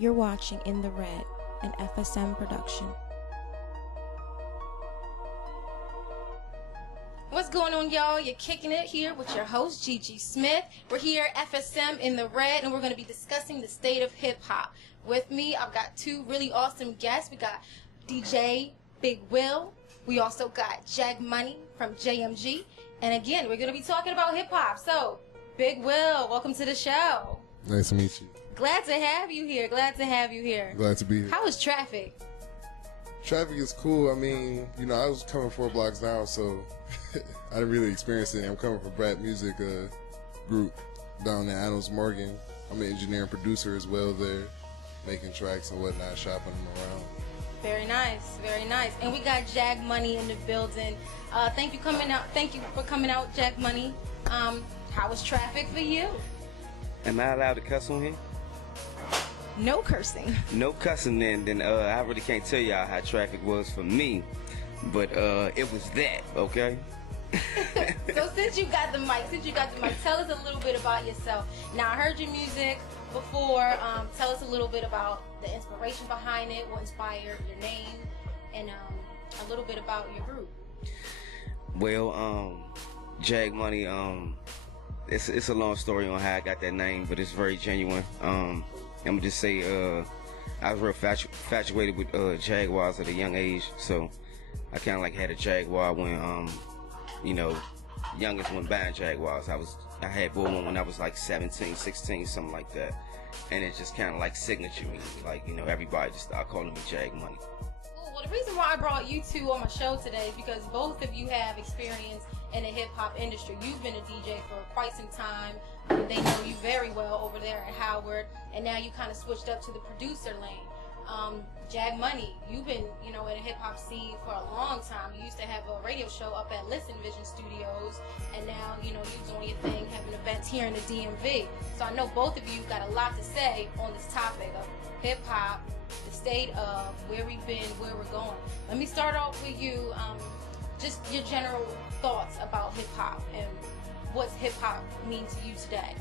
You're watching In the Red, an FSM production. What's going on, y'all? You're kicking it here with your host, Gigi Smith. We're here at FSM in the Red, and we're going to be discussing the state of hip-hop. With me, I've got two really awesome guests. We got DJ Big Will. We also got JagMoney from JMG. And again, we're going to be talking about hip-hop. So, Big Will, welcome to the show. Nice to meet you. Glad to have you here. Glad to to be here. How is traffic? Traffic is cool. I mean, you know, I was coming 4 blocks down, so I didn't really experience it. I'm coming from Brat Music Group down in Adams Morgan. I'm an engineer and producer as well there, making tracks and whatnot, shopping them around. Very nice, very nice. And we got JagMoney in the building. Thank you for coming out, JagMoney. How was traffic for you? Am I allowed to cuss on here? No cursing. No cussing then I really can't tell y'all how traffic was for me. But it was that, okay? So since you got the mic, tell us a little bit about yourself. Now, I heard your music before. Tell us a little bit about the inspiration behind it, what inspired your name, and a little bit about your group. Well, JagMoney, it's a long story on how I got that name, but it's very genuine. I'm gonna just say I was real infatuated with Jaguars at a young age, so I kind of like had a Jaguar when you know, youngest one buying Jaguars. I had bought one when I was like 17, 16, something like that, and it just kind of like signature me, like, you know, everybody just started calling me JagMoney. Well, the reason why I brought you two on my show today is because both of you have experience in the hip-hop industry. You've been a DJ for quite some time. They know you very well over there at Howard, and now you kind of switched up to the producer lane. JagMoney, you've been, you know, in the hip-hop scene for a long time. You used to have a radio show up at Listen Vision Studios, and now, you know, you're doing your thing, having events here in the DMV. So I know both of you got a lot to say on this topic of hip-hop, the state of where we've been, where we're going. Let me start off with you, just your general thoughts about hip-hop and what's hip-hop mean to you today.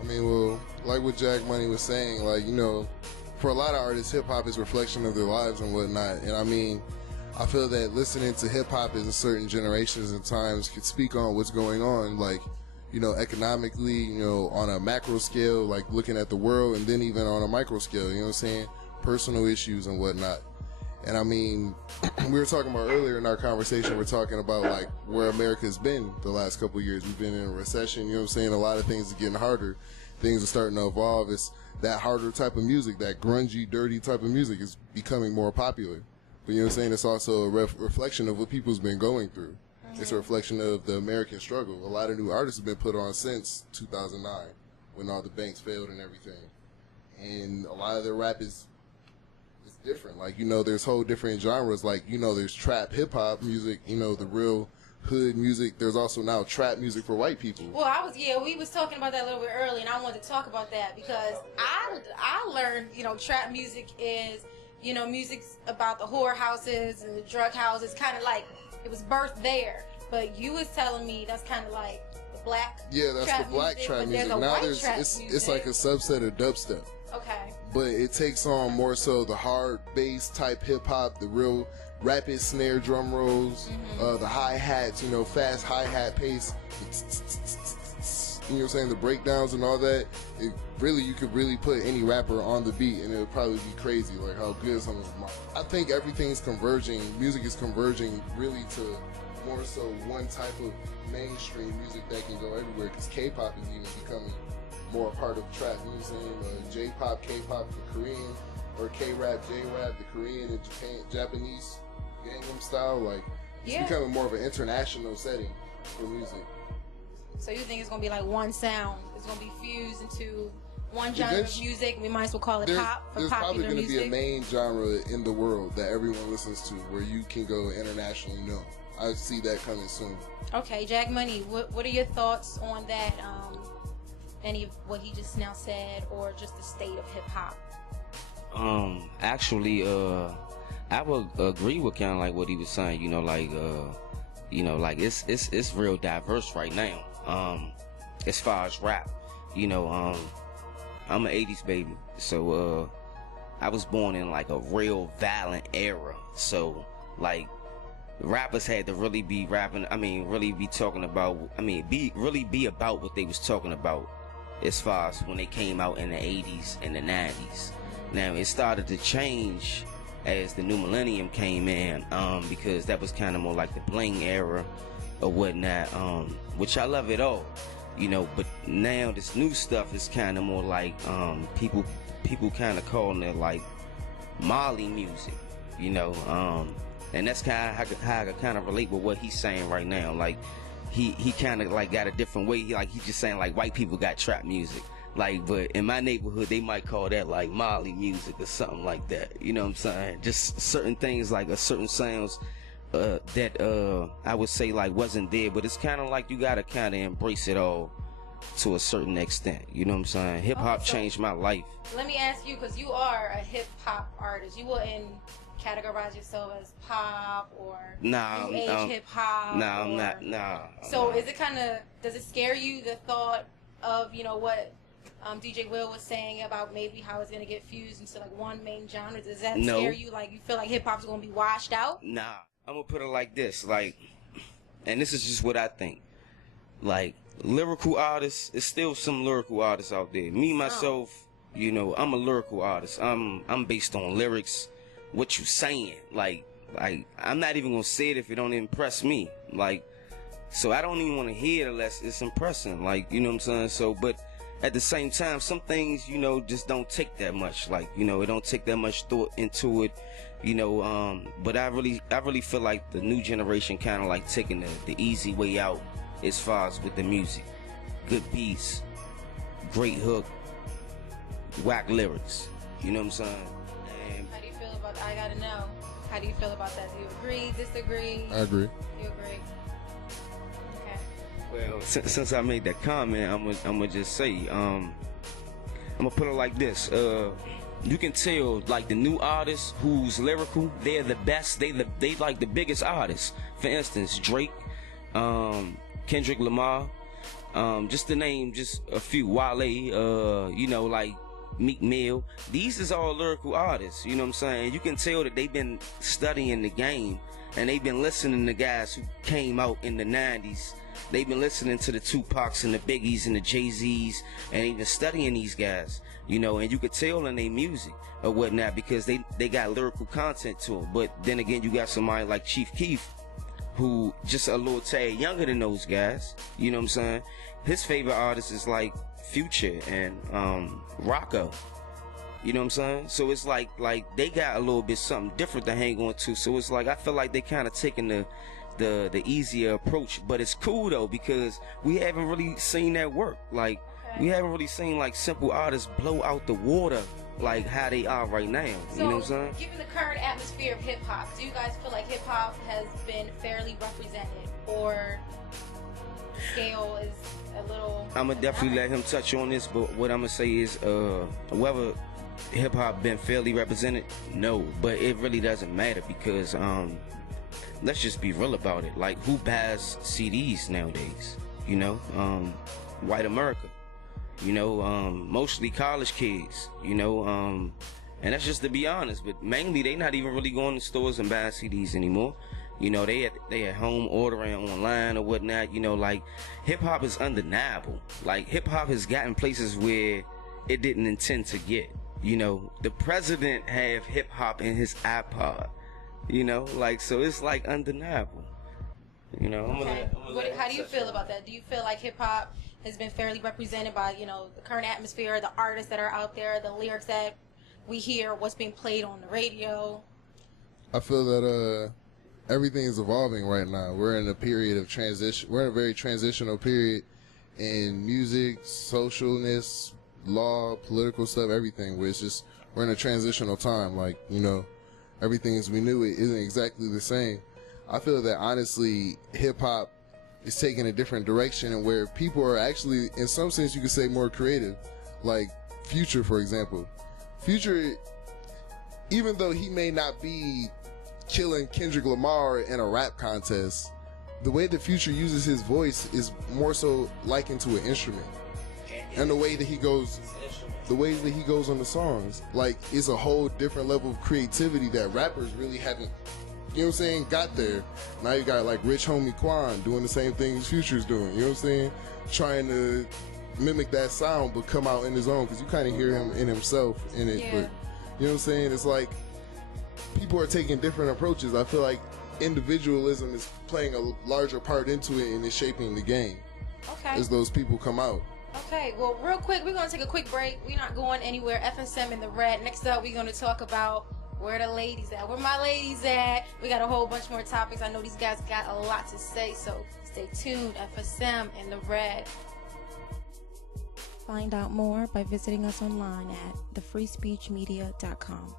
I mean, well, like what JagMoney was saying, like, you know, for a lot of artists, hip-hop is a reflection of their lives and whatnot. And I mean, I feel that listening to hip-hop in certain generations and times could speak on what's going on, like, you know, economically, you know, on a macro scale, like looking at the world, and then even on a micro scale, you know what I'm saying? Personal issues and whatnot. And I mean, we were talking about earlier in our conversation, we're talking about like where America's been the last couple of years. We've been in a recession, you know what I'm saying? A lot of things are getting harder. Things are starting to evolve. It's that harder type of music, that grungy, dirty type of music is becoming more popular. But you know what I'm saying? It's also a reflection of what people's been going through. Mm-hmm. It's a reflection of the American struggle. A lot of new artists have been put on since 2009 when all the banks failed and everything. And a lot of their rap is different. Like, you know, there's whole different genres. Like, you know, there's trap hip-hop music, you know, the real hood music. There's also now trap music for white people. Well, we was talking about that a little bit early, and I wanted to talk about that because I learned, you know, trap music is, you know, music's about the whorehouses and the drug houses, kind of like it was birthed there. But you was telling me that's kind of like the black that's the black trap music. Now it's like a subset of dubstep. Okay. But it takes on more so the hard bass type hip hop, the real rapid snare drum rolls, the hi-hats, you know, fast hi-hat pace, you know what I'm saying, the breakdowns and all that. It really, you could really put any rapper on the beat and it would probably be crazy, like how good some of them are. I think everything's converging, music is converging really to more so one type of mainstream music that can go everywhere, because K-pop is even becoming more a part of trap, you know what I'm saying? J-pop, K-pop, the Korean, or K-rap, J-rap, the Korean and Japanese Gangnam style, like, it's becoming more of an international setting for music. So you think it's going to be like one sound? It's going to be fused into one genre of music? We might as well call it pop for popular music? There's probably going to be a main genre in the world that everyone listens to where you can go internationally known. I see that coming soon. Okay, JagMoney, what are your thoughts on that? Any of what he just now said, or just the state of hip hop? Actually, I would agree with kind of like what he was saying. You know, like it's real diverse right now. As far as rap, you know, I'm an '80s baby, so I was born in like a real violent era. So like rappers had to really be rapping, really be talking about, really be about what they was talking about as far as when they came out in the 80s and the 90s. Now it started to change as the new millennium came in, because that was kind of more like the bling era or whatnot, which I love it all, you know. But now this new stuff is kind of more like people kind of calling it like Molly music, you know. And that's kind of how I kind of relate with what he's saying right now. Like he kind of like got a different way. He's just saying like white people got trap music. Like, but in my neighborhood, they might call that like Molly music or something like that. You know what I'm saying? Just certain things, like a certain sounds that I would say like wasn't there. But it's kind of like you gotta kind of embrace it all to a certain extent. You know what I'm saying? Hip hop changed my life. Let me ask you, because you are a hip hop artist. You wouldn't categorize yourself as pop or new age hip hop? No, I'm not. Nah. So is it kind of, does it scare you, the thought of, you know, what DJ Will was saying about maybe how it's going to get fused into like one main genre? Does that scare you? Like, you feel like hip hop's going to be washed out? Nah. I'm going to put it like this. Like, and this is just what I think. Like, lyrical artists, it's still some lyrical artists out there. Me, myself, you know, I'm a lyrical artist. I'm based on lyrics, what you saying. Like, I'm not even going to say it if it don't impress me. Like, so I don't even want to hear it unless it's impressing. Like, you know what I'm saying? So, but at the same time, some things, you know, just don't take that much. Like, you know, it don't take that much thought into it, you know. But I really feel like the new generation kind of like taking the easy way out as far as with the music. Good beats, great hook, whack lyrics. You know what I'm saying? And how do you feel about that? I gotta know. How do you feel about that? Do you agree, disagree? I agree. You agree? Well, since I made that comment, I'm gonna just say, I'm gonna put it like this. You can tell, like, the new artists who's lyrical, they're the best. They like the biggest artists. For instance, Drake, Kendrick Lamar, just to name just a few. Wale, you know, like Meek Mill. These is all lyrical artists. You know what I'm saying? You can tell that they've been studying the game and they've been listening to guys who came out in the 90s. They've been listening to the Tupacs and the Biggies and the Jay-Z's and even studying these guys, you know, and you could tell in their music or whatnot because they got lyrical content to them. But then again, you got somebody like Chief Keef who just a little tad younger than those guys, you know what I'm saying? His favorite artists is like Future and Rocco, you know what I'm saying? So it's like they got a little bit something different to hang on to. So it's like I feel like they kind of taking the easier approach, but it's cool though because we haven't really seen that work. Like we haven't really seen like simple artists blow out the water like how they are right now. So, you know what I'm saying? Given the current atmosphere of hip hop, do you guys feel like hip hop has been fairly represented, or the scale is a little? I'm gonna definitely let him touch on this, but what I'm gonna say is, whether hip hop been fairly represented, no, but it really doesn't matter because let's just be real about it. Like, who buys CDs nowadays? You know, white America. You know, mostly college kids. You know, and that's just to be honest. But mainly, they not even really going to stores and buying CDs anymore. You know, they at home ordering online or whatnot. You know, like hip hop is undeniable. Like hip hop has gotten places where it didn't intend to get. You know, the president have hip hop in his iPod. You know, like, so it's like undeniable. You know, how do you feel about that? Do you feel like hip hop has been fairly represented by, you know, the current atmosphere, the artists that are out there, the lyrics that we hear, what's being played on the radio? I feel that everything is evolving right now. We're in a period of transition. We're in a very transitional period in music, socialness, law, political stuff, everything. Where it's just we're in a transitional time. Like, you know, everything as we knew it isn't exactly the same. I feel that honestly, hip hop is taking a different direction, and where people are actually, in some sense, you could say more creative. Like Future, for example. Future, even though he may not be killing Kendrick Lamar in a rap contest, the way the Future uses his voice is more so likened to an instrument. And the way that he goes, the ways that he goes on the songs. Like, it's a whole different level of creativity that rappers really haven't, you know what I'm saying, got there. Now you got like Rich Homie Quan doing the same thing as Future's doing, you know what I'm saying? Trying to mimic that sound but come out in his own, because you kind of hear him in himself in it. Yeah. But you know what I'm saying? It's like people are taking different approaches. I feel like individualism is playing a larger part into it and is shaping the game Okay. as those people come out. Okay, well, real quick, we're going to take a quick break. We're not going anywhere. FSM in the red. Next up, we're going to talk about where the ladies at. Where my ladies at? We got a whole bunch more topics. I know these guys got a lot to say, so stay tuned. FSM in the red. Find out more by visiting us online at thefreespeechmedia.com.